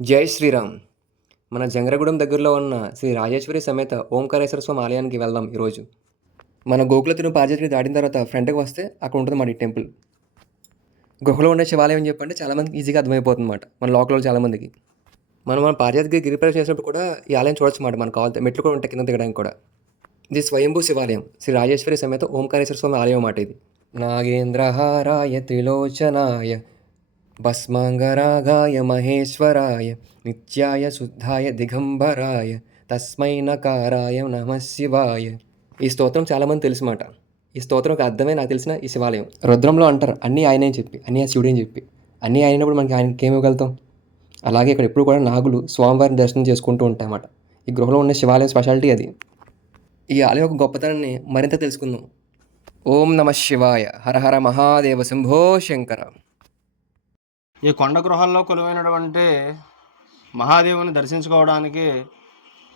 జై శ్రీరామ్. మన జంగరగూడెం దగ్గరలో ఉన్న శ్రీ రాజేశ్వరి సమేత ఓంకారేశ్వర స్వామి ఆలయానికి వెళ్దాం ఈరోజు. మన గోకుల తిరుగు పాజెట్ని దాటిన తర్వాత ఫ్రంట్కి వస్తే అక్కడ ఉంటుంది మన ఈ టెంపుల్. గుహలో ఉండే శివాలయం అని చెప్పంటే చాలామందికి ఈజీగా అర్థమైపోతుంది అనమాట మన లోకల్లో చాలామందికి మనం మన పాజాత్కి గిరిప్రవేశం చేసినప్పుడు కూడా ఈ ఆలయం చూడొచ్చు మాట మనకు కావాలి మెట్లు కూడా ఉంటాయి కింద దిగడానికి కూడా. ఇది స్వయంభూ శివాలయం. శ్రీ రాజేశ్వరి సమేత ఓంకారేశ్వర స్వామి ఆలయం మాట ఇది. నాగేంద్రహారాయ త్రిలోచనాయ భస్మాంగరాగాయ మహేశ్వరాయ నిత్యాయ శుద్ధాయ దిగంబరాయ తస్మై నకారాయ నమ శివాయ ఈ స్తోత్రం చాలామంది తెలుసు మాట ఈ స్తోత్రం ఒక అర్థమే నాకు తెలిసిన ఈ శివాలయం. రుద్రంలో అంటారు అన్నీ ఆయనే చెప్పి అన్నీ ఆ శివుడే చెప్పి. అన్నీ అయినప్పుడు మనకి ఆయనకి ఏమివ్వగలుగుతాం అలాగే ఇక్కడ ఎప్పుడు కూడా నాగులు స్వామివారిని దర్శనం చేసుకుంటూ ఉంటాయన్నమాట. ఈ గృహలో ఉన్న శివాలయం స్పెషాలిటీ అది. ఈ ఆలయం యొక్క గొప్పతనాన్ని మరింత తెలుసుకుందాం. ఓం నమ శివాయ హర హర మహాదేవ శంభో శంకర. ఈ కొండ గృహాల్లో కొలువైనటువంటి మహాదేవుని దర్శించుకోవడానికి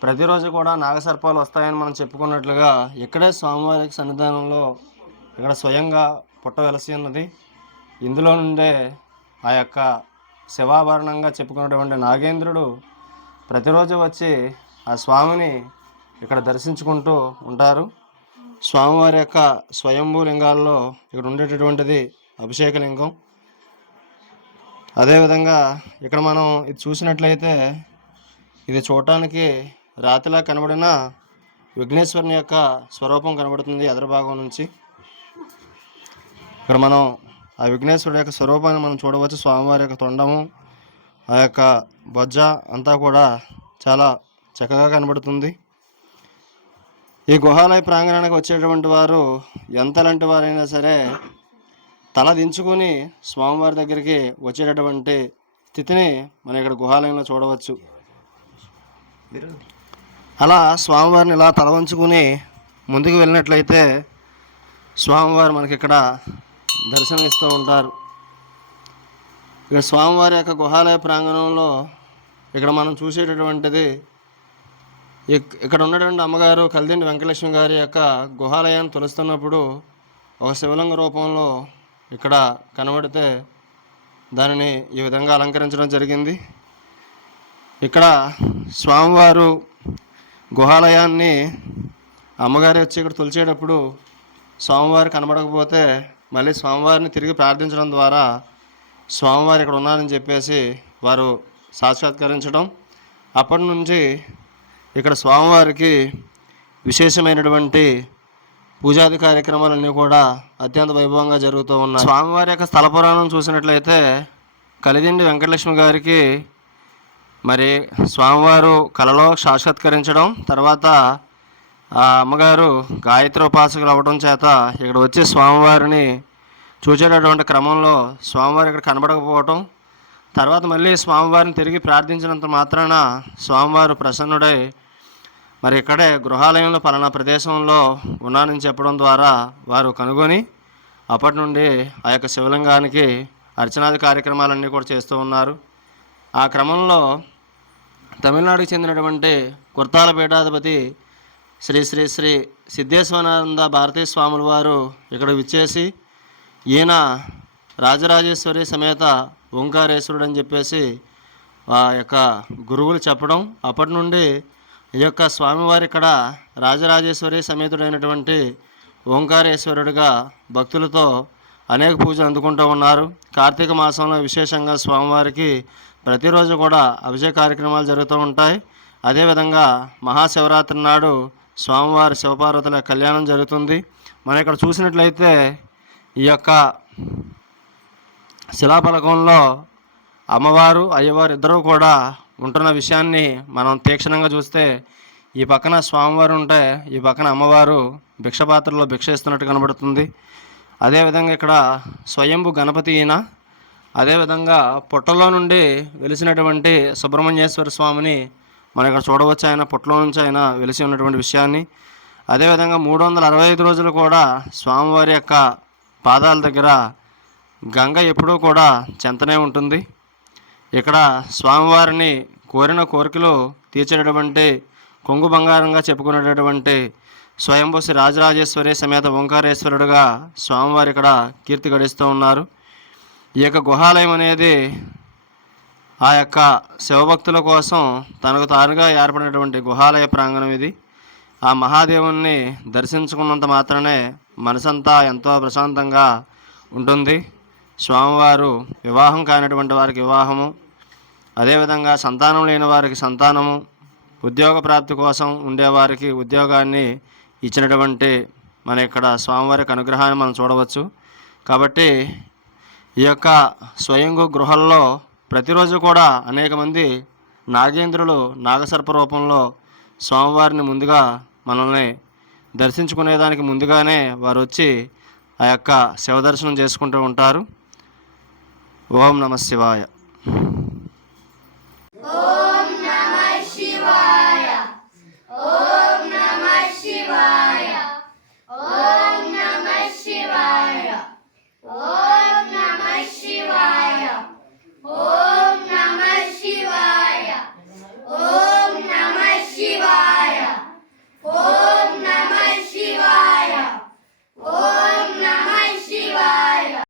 ప్రతిరోజు కూడా నాగసర్పాలు వస్తాయని మనం చెప్పుకున్నట్లుగా ఇక్కడే స్వామివారికి సన్నిధానంలో ఇక్కడ స్వయంగా పుట్ట వెలసి ఉన్నది. ఇందులో నుండే ఆ యొక్క శివాభరణంగా చెప్పుకున్నటువంటి నాగేంద్రుడు ప్రతిరోజు వచ్చి ఆ స్వామిని ఇక్కడ దర్శించుకుంటూ ఉంటారు. స్వామివారి యొక్క స్వయంభూ లింగాల్లో ఇక్కడ ఉండేటటువంటిది అభిషేక లింగం అదేవిధంగా ఇక్కడ మనం ఇది చూసినట్లయితే ఇది చూడటానికి రాతిలా కనబడిన విఘ్నేశ్వరుని యొక్క స్వరూపం కనబడుతుంది ఎదర భాగం నుంచి. ఇక్కడ మనం ఆ విఘ్నేశ్వరుడు యొక్క స్వరూపాన్ని మనం చూడవచ్చు. స్వామివారి యొక్క తొండము ఆ యొక్క బొజ్జ అంతా కూడా చాలా చక్కగా కనబడుతుంది. ఈ గుహాలయ ప్రాంగణానికి వచ్చేటువంటి వారు ఎంత లాంటి వారైనా సరే తల దించుకొని స్వామివారి దగ్గరికి వచ్చేటటువంటి స్థితిని మనం ఇక్కడ గుహాలయంలో చూడవచ్చు. అలా స్వామివారిని ఇలా తల వంచుకుని ముందుకు వెళ్ళినట్లయితే స్వామివారు మనకి ఇక్కడ దర్శనమిస్తూ ఉంటారు. ఇక్కడ స్వామివారి యొక్క గుహాలయ ప్రాంగణంలో ఇక్కడ మనం చూసేటటువంటిది ఇక్- ఇక్కడ ఉన్నటువంటి అమ్మగారు కలిదిండి వెంకటలక్ష్మి గారి యొక్క గుహాలయాన్ని తొలుస్తున్నప్పుడు ఒక శివలింగ రూపంలో ఇక్కడ కనబడితే దానిని ఈ విధంగా అలంకరించడం జరిగింది. ఇక్కడ స్వామివారు గుహాలయాన్ని అమ్మగారి వచ్చి ఇక్కడ తొలిచేటప్పుడు స్వామివారు కనబడకపోతే మళ్ళీ స్వామివారిని తిరిగి ప్రార్థించడం ద్వారా స్వామివారు ఇక్కడ ఉన్నారని చెప్పేసి వారు సాక్షాత్కరించడం. అప్పటి నుంచి ఇక్కడ స్వామివారికి విశేషమైనటువంటి పూజాది కార్యక్రమాలన్నీ కూడా అత్యంత వైభవంగా జరుగుతూ ఉన్నాయి. స్వామివారి యొక్క స్థల పురాణం చూసినట్లయితే కలిదిండి వెంకటలక్ష్మి గారికి మరి స్వామివారు కలలో సాక్షాత్కరించడం తర్వాత ఆ అమ్మగారు గాయత్రోపాసకులు అవ్వడం చేత ఇక్కడ వచ్చి స్వామివారిని చూసేటటువంటి క్రమంలో స్వామివారు ఇక్కడ కనబడకపోవటం తర్వాత మళ్ళీ స్వామివారిని తిరిగి ప్రార్థించినంత మాత్రాన స్వామివారు ప్రసన్నుడై మరి ఇక్కడే గృహాలయంలో పలానా ప్రదేశంలో ఉన్నానని చెప్పడం ద్వారా వారు కనుగొని అప్పటి నుండి ఆ యొక్క శివలింగానికి అర్చనాది కార్యక్రమాలన్నీ కూడా చేస్తూ ఉన్నారు. ఆ క్రమంలో తమిళనాడుకు చెందినటువంటి కుర్తాల పీఠాధిపతి శ్రీ శ్రీ శ్రీ సిద్ధేశ్వరానంద భారతీ స్వాముల వారు ఇక్కడ విచ్చేసి ఈయన రాజరాజేశ్వరి సమేత ఓంకారేశ్వరుడు అని చెప్పేసి ఆ యొక్క గురువులు చెప్పడం. అప్పటి నుండి ఈ యొక్క స్వామివారి ఇక్కడ రాజరాజేశ్వరి సమేతుడైనటువంటి ఓంకారేశ్వరుడిగా భక్తులతో అనేక పూజలు అందుకుంటూ ఉన్నారు. కార్తీక మాసంలో విశేషంగా స్వామివారికి ప్రతిరోజు కూడా అభిషేక కార్యక్రమాలు జరుగుతూ ఉంటాయి. అదేవిధంగా మహాశివరాత్రి నాడు స్వామివారి శివపార్వతుల కళ్యాణం జరుగుతుంది. మనం ఇక్కడ చూసినట్లయితే ఈ యొక్క శిలాఫలకంలో అమ్మవారు అయ్యవారు ఇద్దరూ కూడా ఉంటున్న విషయాన్ని మనం తీక్షణంగా చూస్తే ఈ పక్కన స్వామివారు ఉంటే ఈ పక్కన అమ్మవారు భిక్షపాత్రలో భిక్ష ఇస్తున్నట్టు కనబడుతుంది అదేవిధంగా ఇక్కడ స్వయంభు గణపతి ఈయన అదేవిధంగా పుట్టలో నుండి వెలిసినటువంటి సుబ్రహ్మణ్యేశ్వర స్వామిని మనం ఇక్కడ చూడవచ్చు. ఆయన పుట్టలో నుంచి ఆయన వెలిసి ఉన్నటువంటి విషయాన్ని. అదేవిధంగా మూడు వందల అరవై ఐదు రోజులు కూడా స్వామివారి యొక్క పాదాల దగ్గర గంగ ఎప్పుడూ కూడా చెంతనే ఉంటుంది. ఇక్కడ స్వామివారిని కోరిన కోరికలు తీర్చేటటువంటి కొంగు బంగారంగా చెప్పుకునేటటువంటి స్వయంభూ శ్రీ రాజరాజేశ్వరి సమేత ఓంకారేశ్వరుడుగా స్వామివారు ఇక్కడ కీర్తి గడిస్తూ ఉన్నారు. ఈ యొక్క గుహాలయం అనేది ఆ యొక్క శివభక్తుల కోసం తనకు తానుగా ఏర్పడినటువంటి గుహాలయ ప్రాంగణం ఇది. ఆ మహాదేవుణ్ణి దర్శించుకున్నంత మాత్రమే మనసంతా ఎంతో ప్రశాంతంగా ఉంటుంది. స్వామివారు వివాహం కానటువంటి వారికి వివాహము అదేవిధంగా సంతానం లేని వారికి సంతానము ఉద్యోగ ప్రాప్తి కోసం ఉండేవారికి ఉద్యోగాన్ని ఇచ్చినటువంటి మన ఇక్కడ స్వామివారికి అనుగ్రహాన్ని మనం చూడవచ్చు. కాబట్టి ఈ యొక్క స్వయంగు గృహల్లో ప్రతిరోజు కూడా అనేక మంది నాగేంద్రులు నాగసర్ప రూపంలో స్వామివారిని ముందుగా మనల్ని దర్శించుకునేదానికి ముందుగానే వారు వచ్చి ఆ యొక్క శివదర్శనం చేసుకుంటూ ఉంటారు. ఓం నమ శివాయ.